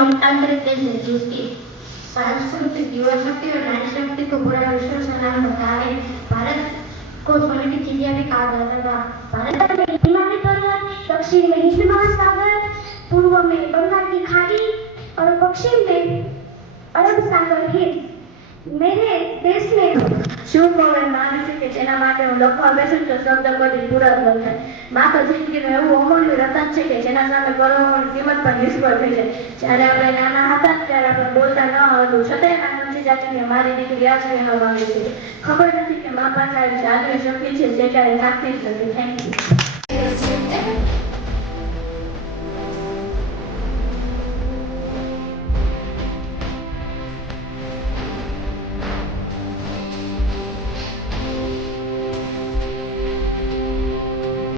लोकतांत्रिक देश है जिसकी सांस्कृतिक युवा शक्ति और नारी शक्ति को पूरा विश्व सलाम होता है। भारत को सोने की चिड़िया भी कहा जाता था। भारत में हिमालय पर्वत, दक्षिण में हिंद महासागर, पूर्व में बंगाल की खाड़ी और पश्चिम में अरब सागर है। मेरे देश में શું કહે માની છે કે જેના માટે હું લખવા બેસું તો શબ્દ કદી પૂરા ન થાય. માત્ર જિંદગીનું એવું અમૂલ્ય રતન છે કે જેના સામે કરોડોની કિંમત પણ નિષ્ફળ થઈ જાય. જ્યારે આપણે નાના હતા ત્યારે આપણે બોલતા ન આવડતું છતાંય માનવી જાતિને મારી દીકરી આ જ કહેવા માંગે છે. ખબર નથી કે મા પાસે આવી જાદુઈ શક્તિ છે જે ક્યારેય નાખતી જ નથી. Thank you.